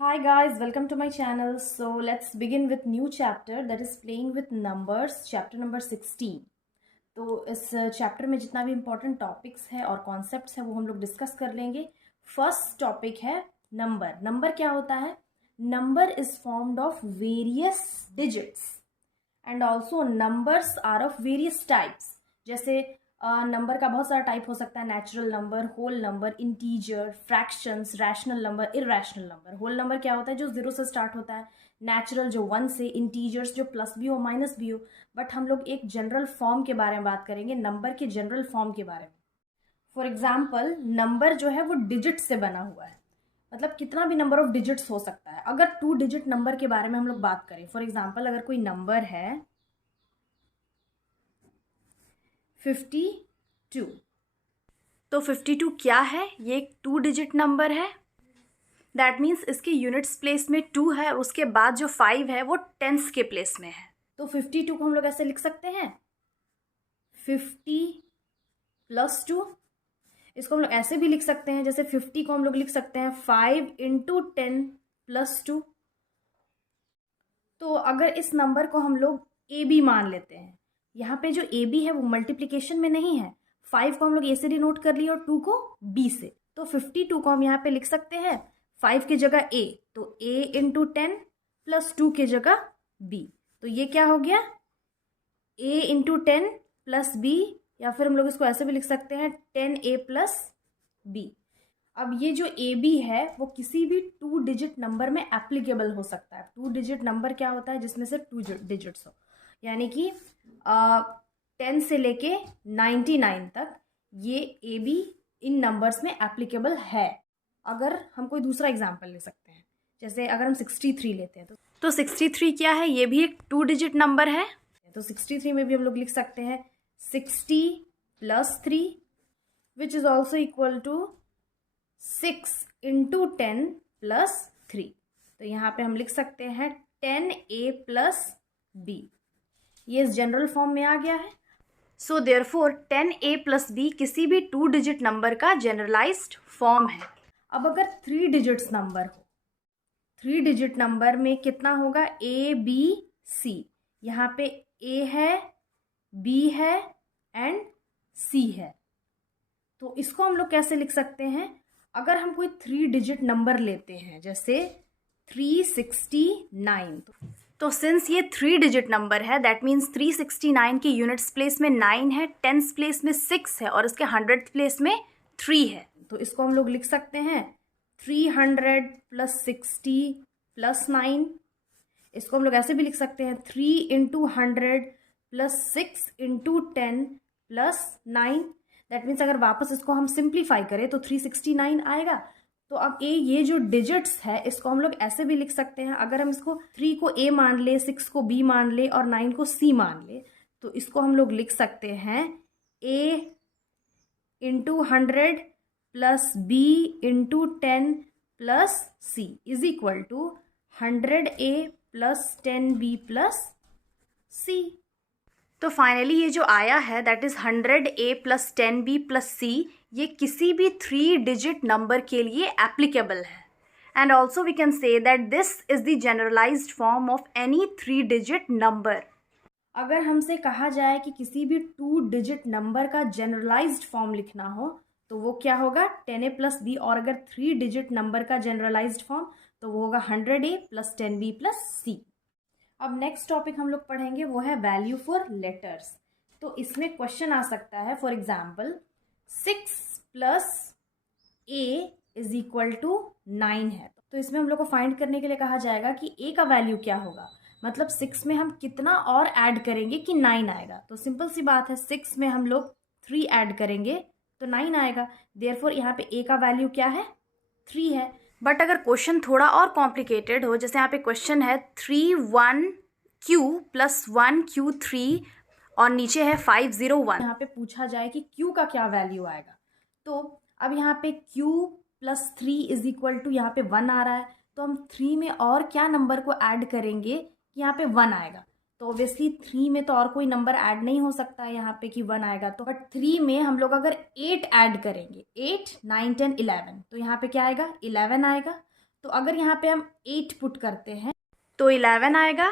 Hi guys, welcome to my channel. So let's begin with new chapter that is playing with numbers, chapter number 16. तो इस chapter में जितना भी important topics है और concepts हैं वो हम लोग डिस्कस कर लेंगे. फर्स्ट टॉपिक है नंबर. नंबर क्या होता है? Number is formed of various digits and also numbers are of various types. जैसे नंबर का बहुत सारा टाइप हो सकता है. Natural number, whole number, integer, fractions, rational number, irrational number. Whole number क्या होता है? जो जीरो से स्टार्ट होता है. नेचुरल जो वन से, इंटीजर्स जो प्लस भी हो माइनस भी हो. बट हम लोग एक जनरल फॉर्म के बारे में बात करेंगे, नंबर के जनरल फॉर्म के बारे में. फॉर एग्जाम्पल नंबर जो है वो डिजिट से बना हुआ है. मतलब कितना भी नंबर ऑफ डिजिट्स हो सकता है. अगर 2 डिजिट नंबर के बारे में हम लोग बात करें, फॉर एग्जाम्पल अगर कोई नंबर है 52, तो 52 क्या है? ये एक 2 डिजिट नंबर है. दैट मीन्स इसके यूनिट्स प्लेस में 2 है और उसके बाद जो 5 है वो टेंस के प्लेस में है. तो 52 को हम लोग ऐसे लिख सकते हैं 50 प्लस 2. इसको हम लोग ऐसे भी लिख सकते हैं, जैसे 50 को हम लोग लिख सकते हैं 5 इंटू 10 प्लस 2. तो अगर इस नंबर को हम लोग ए बी मान लेते हैं, यहाँ पे जो ए बी है वो मल्टीप्लीकेशन में नहीं है. 5 को हम लोग ए से डिनोट कर लिए और 2 को बी से. तो 52 को हम यहाँ पे लिख सकते हैं 5 की जगह ए, तो ए इंटू 10 प्लस 2 की जगह बी. तो ये क्या हो गया? ए इंटू 10 प्लस बी, या फिर हम लोग इसको ऐसे भी लिख सकते हैं 10a प्लस बी. अब ये जो ए बी है वो किसी भी 2 डिजिट नंबर में एप्लीकेबल हो सकता है. 2 डिजिट नंबर क्या होता है? जिसमें से 2 डिजिट्स हो. यानी कि 10 से लेके 99 तक ये ए बी इन नंबर्स में एप्लीकेबल है. अगर हम कोई दूसरा एग्जाम्पल ले सकते हैं, जैसे अगर हम 63 लेते हैं तो 63 क्या है? ये भी एक 2 डिजिट नंबर है. तो 63 में भी हम लोग लिख सकते हैं 60 plus 3 which is also equal to 6 into 10 plus 3. तो यहाँ पे हम लिख सकते हैं 10a प्लस b. ये इस जनरल फॉर्म में आ गया है. So therefore 10a plus b किसी भी 2 डिजिट नंबर का जनरलाइज्ड फॉर्म है. अब अगर 3 डिजिट्स नंबर हो, 3 डिजिट नंबर में कितना होगा? a b c. यहाँ पे a है, b है एंड c है. तो इसको हम लोग कैसे लिख सकते हैं? अगर हम कोई 3 डिजिट नंबर लेते हैं, जैसे 369, तो सिंस ये 3 डिजिट नंबर है दैट मीन्स 369 के यूनिट्स प्लेस में 9 है, टेंस प्लेस में 6 है और इसके 100th प्लेस में 3 है. तो इसको हम लोग लिख सकते हैं 300 प्लस 60 प्लस 9. इसको हम लोग ऐसे भी लिख सकते हैं 3 into 100 plus 6 into 10 plus 9. That means अगर वापस इसको हम सिंप्लीफाई करें तो 369 आएगा. तो अब ये जो डिजिट्स है इसको हम लोग ऐसे भी लिख सकते हैं. अगर हम इसको 3 को ए मान ले, 6 को बी मान ले और 9 को सी मान ले, तो इसको हम लोग लिख सकते हैं A into 100 plus B into 10 plus C is equal to 100a plus 10b plus C. तो फाइनली ये जो आया है that is 100a plus 10b plus C, ये किसी भी 3 डिजिट नंबर के लिए एप्लीकेबल है. And also we can say that this is the generalized form of any 3 digit number. अगर हमसे कहा जाए कि किसी भी 2 डिजिट नंबर का जनरलाइज्ड फॉर्म लिखना हो तो वो क्या होगा? 10a plus b. और अगर 3 डिजिट नंबर का जनरलाइज्ड फॉर्म तो वो होगा 100a प्लस 10b प्लस सी. अब नेक्स्ट टॉपिक हम लोग पढ़ेंगे वो है वैल्यू फॉर लेटर्स. तो इसमें क्वेश्चन आ सकता है, for example 6 plus a is equal to 9 है. तो इसमें हम लोग को फाइंड करने के लिए कहा जाएगा कि a का वैल्यू क्या होगा. मतलब 6 में हम कितना और ऐड करेंगे कि 9 आएगा. तो सिंपल सी बात है, 6 में हम लोग 3 ऐड करेंगे तो 9 आएगा. देयरफॉर यहाँ पे a का वैल्यू क्या है? 3 है. बट अगर क्वेश्चन थोड़ा और कॉम्प्लिकेटेड हो, जैसे यहाँ पे क्वेश्चन है 31q प्लस 1q3 और नीचे है 501. यहाँ पे पूछा जाए कि q का क्या वैल्यू आएगा. तो अब यहाँ पे q plus 3 is equal to यहाँ पे 1 आ रहा है. तो हम 3 में और क्या नंबर को ऐड करेंगे कि यहाँ पे 1 आएगा. तो ऑब्वियसली 3 में तो और कोई नंबर ऐड नहीं हो सकता है यहाँ पे कि 1 आएगा. तो बट 3 में हम लोग अगर 8 ऐड करेंगे, 8 9 10 11, तो यहाँ पे क्या आएगा? 11 आएगा. तो अगर यहाँ पे हम 8 पुट करते हैं तो 11 आएगा,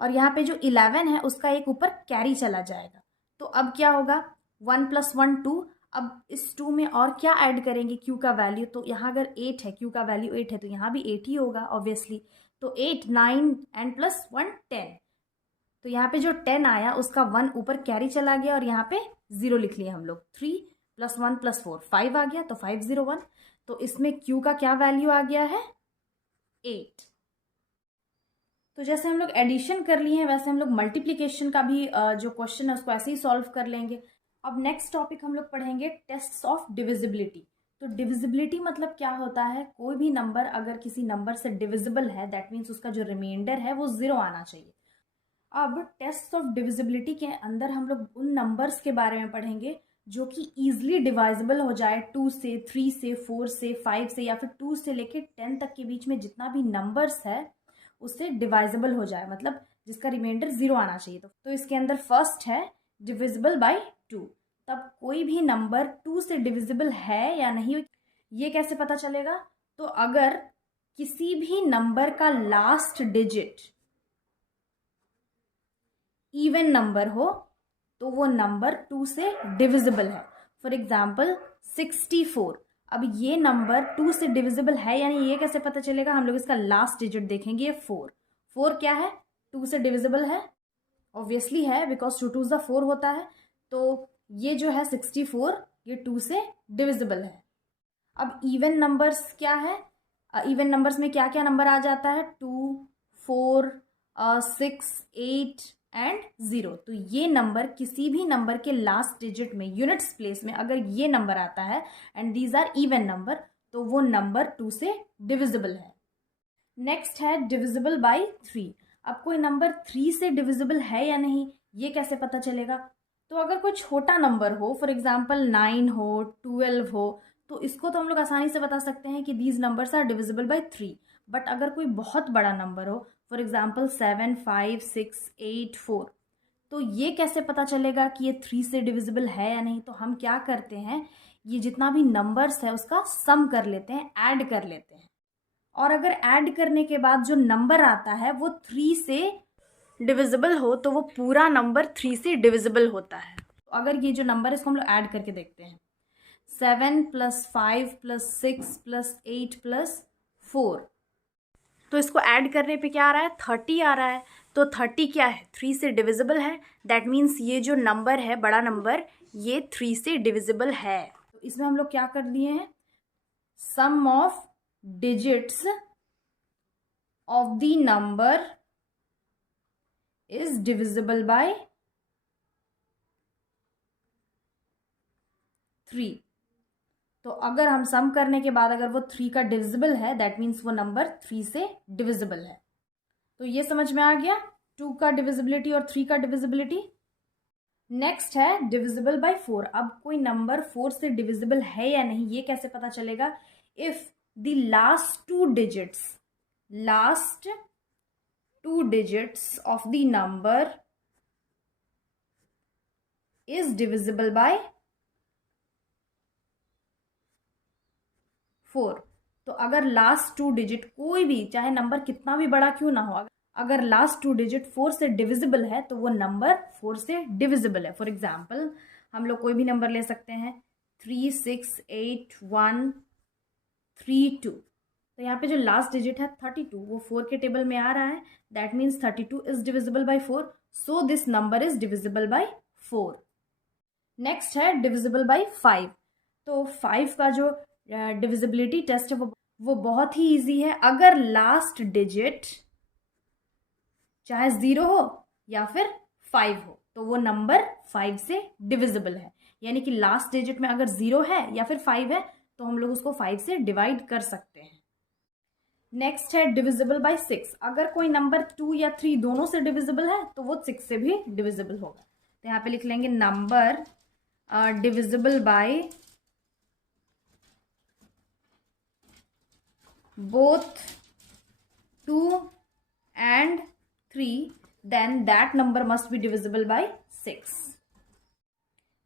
और यहाँ पे जो 11 है उसका एक ऊपर कैरी चला जाएगा। तो अब क्या होगा, 1 + 1 2। अब इस 2 में और क्या ऐड करेंगे, q का वैल्यू। तो यहाँ अगर 8 है, q का वैल्यू 8 है, तो यहाँ भी 8 ही होगा ऑब्वियसली। तो 8 9 एंड +1 10। तो यहाँ पे जो 10 आया उसका 1 ऊपर कैरी चला गया और यहाँ पे 0 लिख लिया हम लोग। 3 + 1 + 4 5 आ गया, तो 501। तो इसमें q का क्या वैल्यू आ गया है, 8। तो जैसे हम लोग एडिशन कर लिए हैं वैसे हम लोग मल्टीप्लिकेशन का भी जो क्वेश्चन है उसको ऐसे ही सॉल्व कर लेंगे। अब नेक्स्ट टॉपिक हम लोग पढ़ेंगे टेस्ट्स ऑफ डिविजिबिलिटी। तो डिविजिबिलिटी मतलब क्या होता है, कोई भी नंबर अगर किसी नंबर से डिविजिबल है दैट मीन्स उसका जो रिमाइंडर है वो 0 आना चाहिए। अब टेस्ट ऑफ डिविजिबिलिटी के अंदर हम लोग उन नंबर्स के बारे में पढ़ेंगे जो कि ईजिली डिवाइजिबल हो जाए 2 से, 3 से, 4 से, 5 से, या फिर 2 से लेके 10 तक के बीच में जितना भी नंबर्स है उससे डिवाइजिबल हो जाए, मतलब जिसका रिमाइंडर 0 आना चाहिए। तो इसके अंदर फर्स्ट है डिविजिबल बाय 2। तब कोई भी नंबर 2 से डिविजिबल है या नहीं ये कैसे पता चलेगा, तो अगर किसी भी नंबर का लास्ट डिजिट इवन नंबर हो तो वो नंबर 2 से डिविजिबल है। For example 64। अब ये नंबर 2 से डिविजिबल है यानी ये कैसे पता चलेगा, हम लोग इसका लास्ट डिजिट देखेंगे। 4 क्या है, 2 से डिविजिबल है, ऑब्वियसली है बिकॉज 2 2 4 होता है। तो ये जो है 64 ये 2 से डिविजिबल है। अब इवन नंबर्स क्या है, इवन नंबर्स में क्या क्या नंबर आ जाता है, 2 4 6 8 एंड 0। तो ये नंबर किसी भी नंबर के लास्ट डिजिट में यूनिट्स प्लेस में अगर ये नंबर आता है and these are even number तो वो नंबर 2 से डिविजिबल है। नेक्स्ट है डिविजिबल बाय 3। अब कोई नंबर 3 से डिविजिबल है या नहीं ये कैसे पता चलेगा, तो अगर कोई छोटा नंबर हो, फॉर एग्जाम्पल 9 हो, 12 हो, तो इसको तो हम लोग आसानी से बता सकते हैं कि these numbers are divisible by 3। But अगर कोई बहुत बड़ा नंबर हो, फॉर एग्जाम्पल 7 5 6 8 4, तो ये कैसे पता चलेगा कि ये 3 से डिविजिबल है या नहीं। तो हम क्या करते हैं, ये जितना भी नंबर्स है उसका सम कर लेते हैं, ऐड कर लेते हैं, और अगर ऐड करने के बाद जो नंबर आता है वो 3 से डिविजिबल हो तो वो पूरा नंबर 3 से डिविजिबल होता है। तो अगर ये जो नंबर है इसको हम लोग ऐड करके देखते हैं, 7 + 5 + 6 + 8 + 4, तो इसको ऐड करने पे क्या आ रहा है, 30 आ रहा है। तो 30 क्या है, 3 से डिविजिबल है, दैट मीन्स ये जो नंबर है बड़ा नंबर ये 3 से डिविजिबल है। तो इसमें हम लोग क्या कर दिए हैं, sum of digits of the number is divisible by 3। तो अगर हम सम करने के बाद अगर वो 3 का डिविजिबल है दैट मीन्स वो नंबर 3 से डिविजिबल है। तो ये समझ में आ गया 2 का डिविजिबिलिटी और 3 का डिविजिबिलिटी। नेक्स्ट है डिविजिबल बाय 4। अब कोई नंबर 4 से डिविजिबल है या नहीं ये कैसे पता चलेगा, if the last two digits of the number is divisible bye 4। तो अगर लास्ट 2 डिजिट कोई भी, चाहे नंबर कितना भी बड़ा क्यों ना हो, अगर लास्ट 2 डिजिट 4 से डिविजिबल है तो वो नंबर 4 से डिविजिबल है। फॉर एग्जाम्पल हम लोग कोई भी नंबर ले सकते हैं, 3 6 8 1 3 2। तो यहाँ पे जो लास्ट डिजिट है 32 वो 4 के टेबल में आ रहा है, that means 32 is divisible bye 4, so this number is divisible bye 4। Next है डिविजिबल बाय 5। तो 5 का जो डिविजिबिलिटी टेस्ट है वो बहुत ही इजी है। अगर लास्ट डिजिट चाहे 0 हो या फिर 5 हो तो वो नंबर 5 से डिविजिबल है, यानी कि लास्ट डिजिट में अगर 0 है या फिर 5 है तो हम लोग उसको 5 से डिवाइड कर सकते हैं। नेक्स्ट है डिविजिबल बाय 6। अगर कोई नंबर 2 या 3 दोनों से डिविजिबल है तो वो 6 से भी डिविजिबल होगा। तो यहाँ पे लिख लेंगे number divisible by both 2 and 3 then that number must be divisible by 6।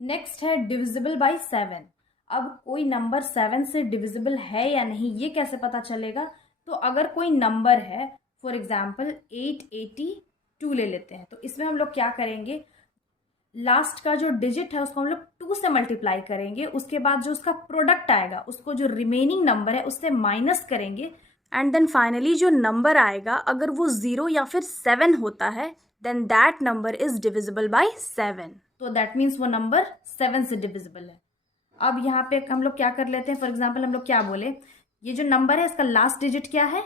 Next है डिविजिबल बाय 7। अब कोई नंबर 7 से डिविजिबल है या नहीं ये कैसे पता चलेगा, तो तो अगर कोई नंबर है, फॉर एग्जाम्पल 882 ले लेते हैं, तो इसमें हम लोग क्या करेंगे, लास्ट का जो डिजिट है उसको हम लोग 2 से मल्टीप्लाई करेंगे, उसके बाद जो उसका प्रोडक्ट आएगा उसको जो रिमेनिंग नंबर है उससे माइनस करेंगे, एंड देन फाइनली जो नंबर आएगा अगर वो 0 या फिर 7 होता है, then that number is divisible by 7। तो दैट मीन्स वो नंबर 7 से डिविजिबल है। अब यहाँ पे हम लोग क्या कर लेते हैं, फॉर एग्जाम्पल हम लोग क्या बोले, ये जो नंबर है इसका लास्ट डिजिट क्या है,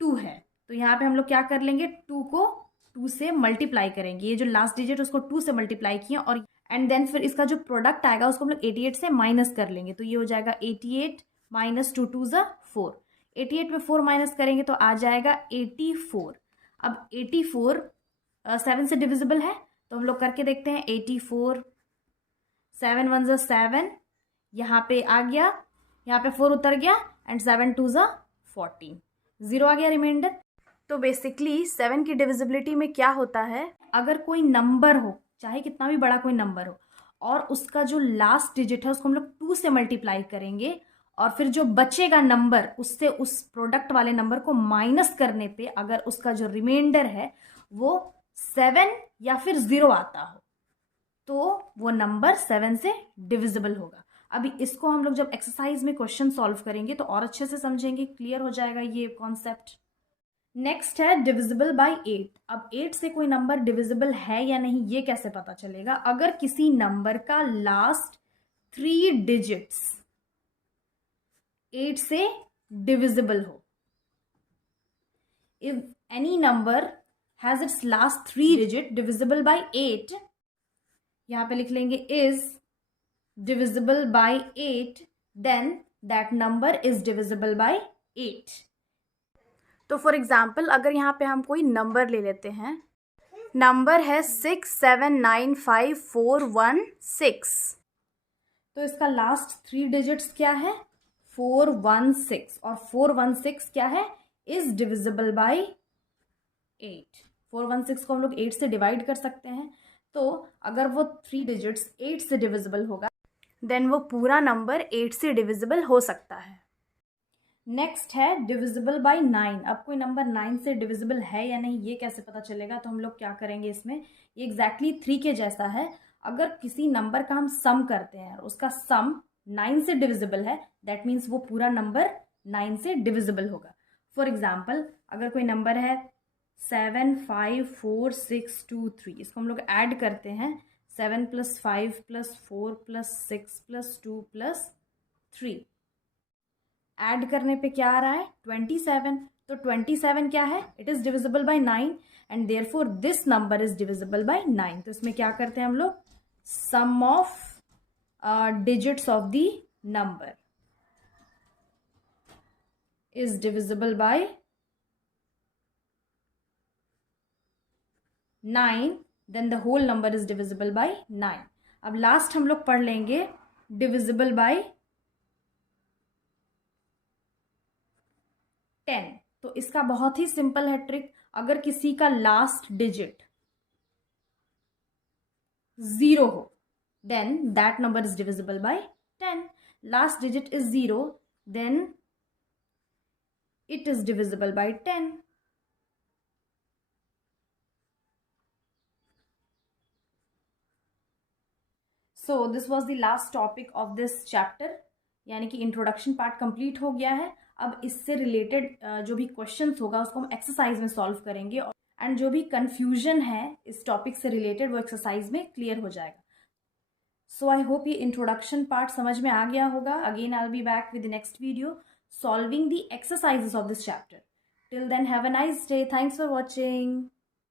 2 है, तो यहाँ पे हम लोग क्या कर लेंगे, 2 को 2 से मल्टीप्लाई करेंगे, ये जो लास्ट डिजिट उसको 2 से मल्टीप्लाई किए, और एंड देन फिर इसका जो प्रोडक्ट आएगा उसको हम लोग 88 से माइनस कर लेंगे, तो ये हो जाएगा 88 माइनस 2 2 ज़ा 4, 88 में 4 माइनस करेंगे तो आ जाएगा 84। अब 84 7 से डिविजिबल है, तो हम लोग करके देखते हैं, 84 7 1 ज़ा 7, यहाँ पे आ गया, यहाँ पे 4 उतर गया, एंड 7 2 ज़ा 14, 0 आ गया रिमाइंडर। तो बेसिकली 7 की डिविजिबिलिटी में क्या होता है, अगर कोई नंबर हो, चाहे कितना भी बड़ा कोई नंबर हो, और उसका जो लास्ट डिजिट है उसको हम लोग 2 से मल्टीप्लाई करेंगे, और फिर जो बचेगा नंबर उससे उस प्रोडक्ट वाले नंबर को माइनस करने पे अगर उसका जो रिमाइंडर है वो 7 या फिर 0 आता हो, तो वो नंबर 7 से डिविजिबल होगा। अभी इसको हम लोग जब एक्सरसाइज में क्वेश्चन सॉल्व करेंगे तो और अच्छे से समझेंगे, क्लियर हो जाएगा ये कॉन्सेप्ट। नेक्स्ट है डिविजिबल बाय 8। अब 8 से कोई नंबर डिविजिबल है या नहीं ये कैसे पता चलेगा, अगर किसी नंबर का लास्ट 3 डिजिट्स 8 से डिविजिबल हो। If any number has its last 3 digit divisible by 8, यहां पे लिख लेंगे is divisible by 8, then that number is divisible by 8। तो फॉर एग्जाम्पल अगर यहाँ पे हम कोई नंबर ले लेते हैं, नंबर है 6795416, तो इसका लास्ट 3 डिजिट्स क्या है, 416, और 416 क्या है, इज डिविजिबल बाय 8। 416 को हम लोग 8 से डिवाइड कर सकते हैं, तो अगर वो 3 डिजिट्स 8 से डिविजिबल होगा देन वो पूरा नंबर 8 से डिविजिबल हो सकता है। नेक्स्ट है डिविजिबल बाय 9। अब कोई नंबर 9 से डिविजिबल है या नहीं ये कैसे पता चलेगा, तो हम लोग क्या करेंगे, इसमें ये एग्जैक्टली 3 के जैसा है। अगर किसी नंबर का हम सम करते हैं और उसका सम 9 से डिविजिबल है, दैट मीन्स वो पूरा नंबर 9 से डिविजिबल होगा। फॉर एग्जाम्पल अगर कोई नंबर है 75463, इसको हम लोग ऐड करते हैं, 7 + 5 + 4 + 6 + 2 + 3, ऐड करने पे क्या आ रहा है, 27। तो 27 क्या है, it is divisible by 9, and therefore this number is divisible by 9। तो इसमें क्या करते हैं हम लोग, sum of digits of the number is divisible by 9, then the whole number is divisible by 9। अब लास्ट हम लोग पढ़ लेंगे डिविजिबल बाय 10। तो इसका बहुत ही सिंपल है ट्रिक, अगर किसी का लास्ट डिजिट 0 हो then that number is divisible by 10। Last digit is 0, then it is divisible by 10. So this was the last topic of this chapter, यानी कि इंट्रोडक्शन पार्ट कंप्लीट हो गया है। अब इससे रिलेटेड जो भी क्वेश्चंस होगा उसको हम एक्सरसाइज में सॉल्व करेंगे, एंड जो भी कंफ्यूजन है इस टॉपिक से रिलेटेड वो एक्सरसाइज में क्लियर हो जाएगा। सो आई होप ये इंट्रोडक्शन पार्ट समझ में आ गया होगा। Again I will be back with the next video solving the exercises of this chapter. Till then, have a nice day. Thanks for watching.